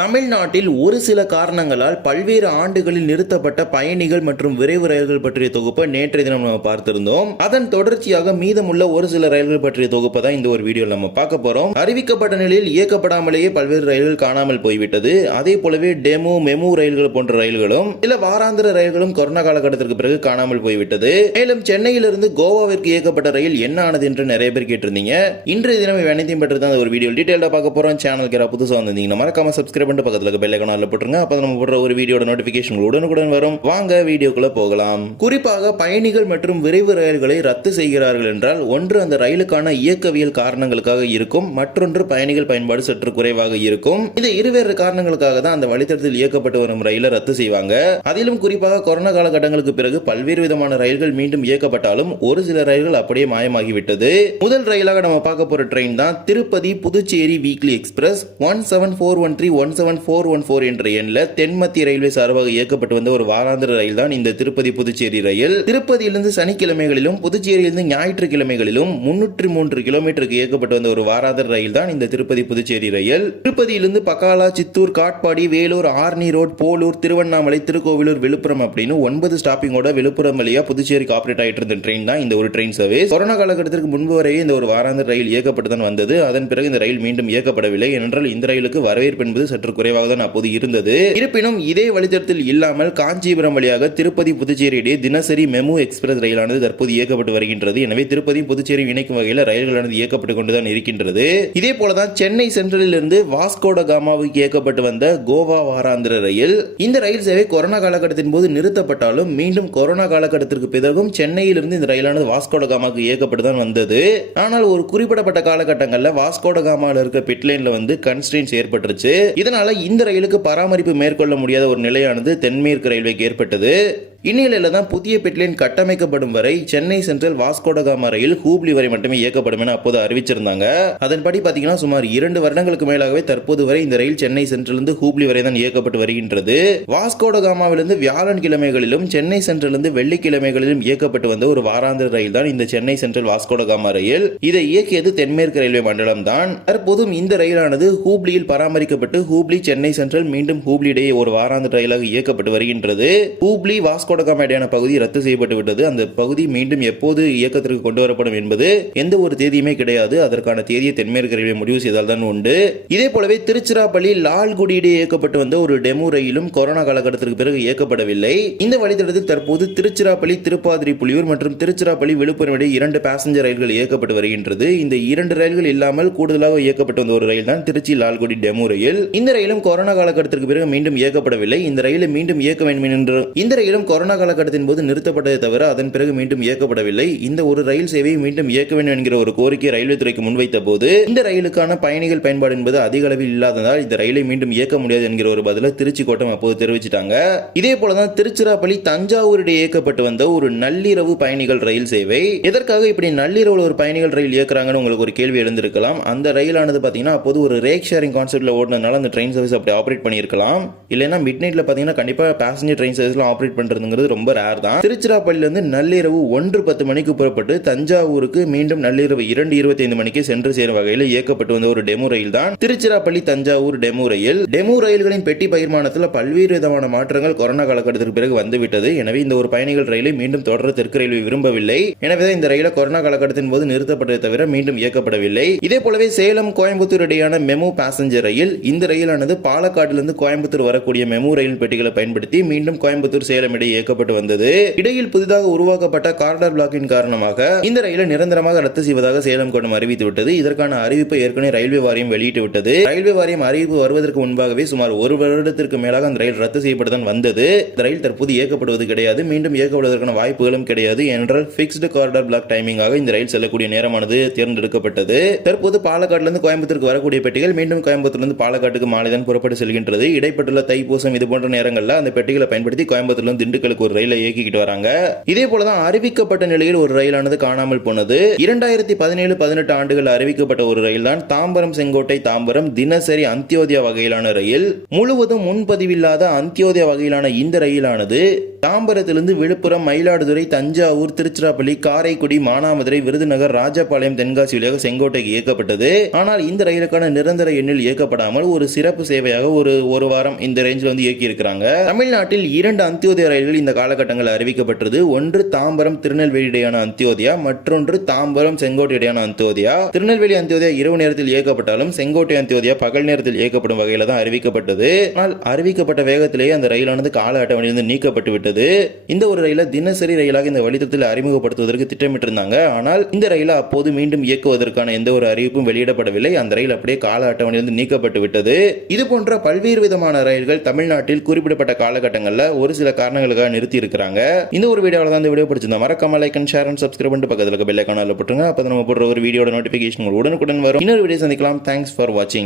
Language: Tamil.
தமிழ்நாட்டில் ஒரு சில காரணங்களால் பல்வேறு ஆண்டுகளில் நிறுத்தப்பட்ட பயணிகள் மற்றும் விரைவு ரயில்கள் பற்றிய தொகுப்பை நேற்றைய தினம் நம்ம பார்த்திருந்தோம். அதன் தொடர்ச்சியாக மீதமுள்ள ஒரு சில ரயில்கள் பற்றிய தொகுப்பை தான் இந்த ஒரு வீடியோ நம்ம பார்க்க போறோம். அறிவிக்கப்பட்ட நிலையில் இயக்கப்படாமலேயே பல்வேறு ரயில்கள் காணாமல் போய்விட்டது. அதே போலவே டெமோ மெமு ரயில்கள் போன்ற ரயில்களும் சில வாராந்திர ரயில்களும் கொரோனா காலகட்டத்திற்கு பிறகு காணாமல் போய்விட்டது. மேலும் சென்னையிலிருந்து கோவாவிற்கு இயக்கப்பட்ட ரயில் என்ன ஆனது என்று நிறைய பேர் கேட்டிருந்தீங்க. இன்றைய தினம் அனைத்தையும் பற்றி தான் ஒரு வீடியோ டீட்டெயிலாக பார்க்க போறோம். சேனலுக்கு புதுசாக வந்திருந்தீங்கன்னா மறக்காம சப்ஸ்கிரைப் பண்ணிட்டு பக்கத்தில் இருக்க பெல் ஐக்கான போட்டுருங்க. அப்போ நம்ம போடுற ஒரு வீடியோட நோட்டிஃபிகேஷன் உடனுக்குடன் வரும். வாங்க வீடியோக்குள்ள போகலாம். குறிப்பாக பயணிகள் மற்றும் விரைவு ரயில்களை ரத்து செய்கிறார்கள் என்றால் ஒன்று அந்த ரயிலுக்கான இயக்கவியல் காரணங்களுக்காக இருக்கும். மற்றொன்று பயணிகள் பயன்பாடு சற்று குறைவாக இருக்கும். இந்த இருவேறு காரணங்களுக்காக தான் அந்த வழித்தடத்தில் இயக்கப்பட்டு வரும் ரயிலை ரத்து செய்வாங்க. அதிலும் குறிப்பாக கொரோனா காலகட்டங்களுக்கு பிறகு பல்வேறு விதமான ரயில்கள் மீண்டும் இயக்கப்பட்டாலும் ஒரு சில ரயில்கள் அப்படியே மாயமாகிவிட்டது. முதல் ரயிலாக நம்ம பார்க்க போற ட்ரெயின் தான் Tirupati Puducherry weekly express one seven four one three one seven four one four என்ற எண்ணில் தென்மத்திய ரயில்வே சார்பாக இயக்கப்பட்டு வந்த ஒரு வாராந்திர ரயில் தான் இந்த திருப்பதி புதுச்சேரி ரயில் திருப்பதியிலிருந்து சனிக்கிழமைகளிலும் புதுச்சேரியிலிருந்து ஞாயிற்றுக்கிழமைகளிலும் முன்னூற்றி மூன்று கிலோமீட்டருக்கு இயக்கப்பட்டு வந்த ஒரு வாராந்திர ரயில் தான் இந்த திருப்பதி புதுச்சேரி ரயில் திருப்பதியிலிருந்து பக்காலா சித்தூர் காட்பாடி வேலூர் ஆர்னி ரோட் போலூர் திருவண்ணாமலை திருக்கோவிலூர் விழுப்புரம் அப்படின்னு ஒன்பது ஸ்டாப்பிங்கோட விழுப்புரம் வழியா புதுச்சேரிக்கு ஆப்ரேட் ஆயிட்டு இருந்த ட்ரெயின் தான் இந்த ஒரு ட்ரெயின் சர்வீஸ் கொரோனா காலகட்டத்திற்கு முன்பு வரையே இந்த ஒரு வாராந்திர ரயில் இயக்கப்பட்டு தான் வந்தது அதன் பிறகு இந்த ரயில் மீண்டும் இயக்கப்படவில்லை ஏனென்றால் இந்த ரயிலுக்கு வரவேற்பு என்பது சற்று குறைவாக தான் அப்போது இருந்தது. இருப்பினும் இதே வழித்தடத்தில் இல்லாமல் காஞ்சிபுரம் வழியாக திருப்பதி புதுச்சேரி இடையே தினசரி மெமு எக்ஸ்பிரஸ் ரயிலானது தற்போது இயக்கப்பட்டு வருகின்றது. எனவே திருப்பதி புதுச்சேரி இணைக்கும் வகையில் ரயில்களானது இயக்கப்பட்டு கொண்டுதான் இருக்கின்றது. இதே போலதான் சென்னை சென்ட்ரலில் இருந்து வாஸ்கோட காமாவுக்கு இயக்கப்பட்டு வந்த கோவா வாராந்திர ரயில் இந்த ரயில் சேவை கொரோனா காலகட்டத்தின் போது நிறுத்தப்பட்டாலும் மீண்டும் கொரோனா காலகட்டத்திற்கு பிறகும் சென்னையிலிருந்து இந்த ரயிலானது வாஸ்கோட காமாவுக்கு இயக்கப்பட்டு தான் வந்தது. ஆனால் ஒரு குறிப்பிடப்பட்ட காலகட்டங்களில் வாஸ்கோட காமாவில் இருக்க பிட்லைன்ல வந்து கன்ஸ்டன்ஸ் ஏற்பட்டுருச்சு. இதனால் இந்த ரயிலுக்கு பராமரிப்பு மேற்கொள்ள முடியாத ஒரு நிலையானது தென்மேற்கு ரயில்வேக்கு ஏற்பட்டது. இந்நிலையில் தான் புதிய பெட்லைன் கட்டமைக்கப்படும் வரை சென்னை சென்ட்ரல் வாஸ்கோடகாமா ரயில் ஹூப்ளி வரை மட்டுமே இயக்கப்படும் என அப்போது அறிவிச்சிருந்தாங்க. அதன்படி பார்த்தீங்கன்னா சுமார் இரண்டு வருடங்களுக்கு மேலாகவே தற்போது வரை இந்த ரயில் சென்னை சென்ட்ரலிருந்து ஹூப்ளி வரை தான் இயக்கப்பட்டு வருகின்றது. வாஸ்கோடகாமாவிலிருந்து வியாழன் கிழமைகளிலும் சென்னை சென்ட்ரலிருந்து வெள்ளிக்கிழமைகளிலும் இயக்கப்பட்டு வந்த ஒரு வாராந்திர ரயில் தான் இந்த சென்னை சென்ட்ரல் வாஸ்கோடகாமா ரயில். இதை இயக்கியது தென்மேற்கு ரயில்வே மண்டலம் தான். தற்போதும் இந்த ரயிலானது ஹூப்ளியில் பராமரிக்கப்பட்டு ஹூப்ளி சென்னை சென்ட்ரல் மீண்டும் ஹூப்ளி இடையே ஒரு வாராந்திர ரயிலாக இயக்கப்பட்டு வருகின்றது. ஹூப்ளி வாஸ்கோ இடையான பகுதி ரத்து செய்யப்பட்டு விட்டது. அந்த பகுதி மீண்டும் எப்போது இயக்கத்திற்கு கொண்டு வரப்படும் என்பது எந்த ஒரு தேதியுமே கிடையாது. அதற்கான தேதியை தென்மேற்கு ரயில்வே முடிவு செய்தால் தான் உண்டு. இதே போலவே திருச்சிராப்பள்ளி லால்குடி இயக்கப்பட்டு வந்த ஒரு டெமோ ரயிலும் கொரோனா காலகட்டத்திற்கு பிறகு இயக்கப்படவில்லை. இந்த வழித்தடத்தில் தற்போது திருச்சிராப்பள்ளி திருப்பாதிரி புலியூர் மற்றும் திருச்சிராப்பள்ளி விழுப்புரம் இடையே இரண்டு பேசஞ்சர் ரயில்கள் இயக்கப்பட்டு வருகின்றது. இந்த இரண்டு ரயில்கள் இல்லாமல் கூடுதலாக இயக்கப்பட்டு வந்த ஒரு ரயில் தான் திருச்சி லால்குடி டெமோ ரயில். இந்த ரயிலும் கொரோனா காலகட்டத்திற்கு பிறகு மீண்டும் இயக்கப்படவில்லை. இந்த ரயிலை மீண்டும் இயக்க வேண்டும் என்று இந்த ரயிலும் கொரோனா காலகட்டத்தின் போது நிறுத்தப்பட்டதை தவிர அதன் பிறகு மீண்டும் இயக்கப்படவில்லை. இந்த ஒரு ரயில் சேவையை மீண்டும் இயக்க வேண்டும் என்கிற ஒரு கோரிக்கை ரயில்வே துறைக்கு முன்வைத்த போது இந்த ரயிலுக்கான பயணிகள் பயன்பாடு என்பது அதிக அளவில் இல்லாததால் இந்த ரயிலை மீண்டும் இயக்க முடியாது என்கிற ஒரு பதில திருச்சி கோட்டம் அப்போது தெரிவிச்சிட்டாங்க. இதே போலதான் திருச்சிராப்பள்ளி தஞ்சாவூரிடையே இயக்கப்பட்டு வந்த ஒரு நள்ளிரவு பயணிகள் ரயில் சேவை. எதற்காக இப்படி நள்ளிரவு ஒரு பயணிகள் ரயில் இயக்குறாங்கன்னு உங்களுக்கு ஒரு கேள்வி எழுந்திருக்கலாம். அந்த ரயிலானது பாத்தீங்கன்னா அப்போது ஒரு ரேக் ஷேரிங் கான்செப்ட்ல ஓடுனதுனால அந்த ட்ரெயின் சர்வீஸ் அப்படி ஆப்ரேட் பண்ணியிருக்கலாம். இல்லைன்னா மிட் நைட்ல பாத்தீங்கன்னா கண்டிப்பா பேசஞ்சர் ட்ரெயின் சர்வீஸ்லாம் ஆப்ரேட் அப்படிங்கிறது ரொம்ப ரேர் தான். திருச்சிராப்பள்ளியில இருந்து நள்ளிரவு ஒன்று பத்து மணிக்கு புறப்பட்டு தஞ்சாவூருக்கு மீண்டும் நள்ளிரவு இரண்டு இருபத்தி ஐந்து மணிக்கு சென்று சேரும் வகையில் இயக்கப்பட்டு வந்த ஒரு டெமோ ரயில் தான். திருச்சிராப்பள்ளி தஞ்சாவூர் டெமோ ரயில். டெமோ ரயில்களின் பெட்டி பகிர்மானத்தில் பல்வேறு விதமான மாற்றங்கள் கொரோனா காலகட்டத்திற்கு பிறகு வந்துவிட்டது. எனவே இந்த ஒரு பயணிகள் ரயிலை மீண்டும் தொடர தெற்கு ரயில்வே விரும்பவில்லை. எனவே இந்த ரயில கொரோனா காலகட்டத்தின் போது நிறுத்தப்பட்டதை தவிர மீண்டும் இயக்கப்படவில்லை. இதே போலவே சேலம் கோயம்புத்தூர் இடையான மெமு பாசஞ்சர் ரயில். இந்த ரயிலானது பாலக்காட்டிலிருந்து கோயம்புத்தூர் வரக்கூடிய மெமு ரயில் பெட்டிகளை பயன்படுத்தி மீண்டும் கோயம்புத்தூர் சேலம் இடையே இயக்கப்பட்டு வந்தது. இடையில் புதிதாக உருவாக்கப்பட்ட கார்டர் பிளாக்கின் காரணமாக இந்த ரயிலை நிரந்தரமாக ரத்து செய்வதாக சேலம் கோட்டம் அறிவித்து விட்டது. இதற்கான அறிவிப்பை ஏற்கனவே ரயில்வே வாரியம் வெளியிட்டு விட்டது. ரயில்வே வாரியம் அறிவிப்பு வருவதற்கு முன்பாகவே சுமார் ஒரு வருடத்திற்கு மேலாக அந்த ரயில் ரத்து செய்யப்பட்டுதான் வந்தது. இந்த ரயில் தற்போது இயக்கப்படுவது கிடையாது. மீண்டும் இயக்கப்படுவதற்கான வாய்ப்புகளும் கிடையாது. என்றால் பிக்ஸ்டு கார்டர் பிளாக் டைமிங்காக இந்த ரயில் செல்லக்கூடிய நேரமானது தேர்ந்தெடுக்கப்பட்டது. தற்போது பாலக்காட்டிலிருந்து கோயம்புத்தூருக்கு வரக்கூடிய பெட்டிகள் மீண்டும் கோயம்புத்தூர்லேருந்து பாலக்காட்டுக்கு மாலை தான் புறப்பட்டு செல்கின்றது. இடைப்பட்டுள்ள தைப்பூசம் இது போன்ற நேரங்களில் அந்த பெட்டிகளை பயன்படுத்தி கோயம்புத்தூர்லேருந்து திண்டுக்கல் தெருக்களுக்கு ஒரு ரயிலை இயக்கிக்கிட்டு வராங்க. இதே போலதான் அறிவிக்கப்பட்ட நிலையில் ஒரு ரயிலானது காணாமல் போனது. இரண்டாயிரத்தி பதினேழு பதினெட்டு ஆண்டுகள் அறிவிக்கப்பட்ட ஒரு ரயில் தான் தாம்பரம் செங்கோட்டை தாம்பரம் தினசரி அந்தியோதயா வகையிலான ரயில். முழுவதும் முன்பதிவில்லாத அந்தியோதயா வகையிலான இந்த ரயிலானது தாம்பரத்திலிருந்து விழுப்புரம் மயிலாடுதுறை தஞ்சாவூர் திருச்சிராப்பள்ளி காரைக்குடி மானாமதுரை விருதுநகர் ராஜபாளையம் தென்காசி வழியாக செங்கோட்டைக்கு இயக்கப்பட்டது. ஆனால் இந்த ரயிலுக்கான நிரந்தர எண்ணில் இயக்கப்படாமல் ஒரு சிறப்பு சேவையாக ஒரு ஒரு வாரம் இந்த ரேஞ்சில் வந்து இயக்கி இருக்கிறாங்க தமிழ்நாட்டில் இரண்டு அந்தியோதய ரயில்கள் இந்த காலகட்டங்களில் அறிவிக்கப்பட்டது. ஒன்று தாம்பரம் திருநெல்வேலி இடையான அந்தியோதயா மற்றொன்று தாம்பரம் செங்கோட்டை இடையான அந்தியோதயா. திருநெல்வேலி அந்தியோதயா இரவு நேரத்தில் இயக்கப்பட்டாலும் செங்கோட்டை அந்தியோதயா பகல் நேரத்தில் இயக்கப்படும் வகையில் தான் அறிவிக்கப்பட்டது. ஆனால் அறிவிக்கப்பட்ட வேகத்திலேயே அந்த ரயிலானது கால அட்டவணையிலிருந்து நீக்கப்பட்டு விட்டது. இந்த ஒரு ரயிலை தினசரி ரயிலாக இந்த வழித்தடத்தில் அறிமுகப்படுத்துவதற்கு திட்டமிட்டிருந்தாங்க. ஆனால் இந்த ரயிலை அப்போது மீண்டும் இயக்குவதற்கான எந்த ஒரு அறிவிப்பும் வெளியிடப்படவில்லை. அந்த ரயில் அப்படியே கால அட்டவணையிலிருந்து நீக்கப்பட்டு விட்டது. இது போன்ற பல்வேறு விதமான ரயில்கள் தமிழ்நாட்டில் குறிப்பிடப்பட்ட காலகட்டங்களில் ஒரு சில காரணங்களுக்காக நிறுத்தி இருக்கிறாங்க இந்த ஒரு வீடியோவில் தான் இந்த வீடியோ பிடிச்சிருந்தா மறக்காம like and share and subscribe பண்ணிட்டு பக்கத்தில் பெல் ஐக்கானில் போட்டுருங்க அப்போ நம்ம போடுற ஒரு வீடியோட நோட்டிஃபிகேஷன் உடனுக்குடன் வரும். இன்னொரு வீடியோ சந்திக்கலாம். தேங்க்ஸ் ஃபார் வாட்சிங்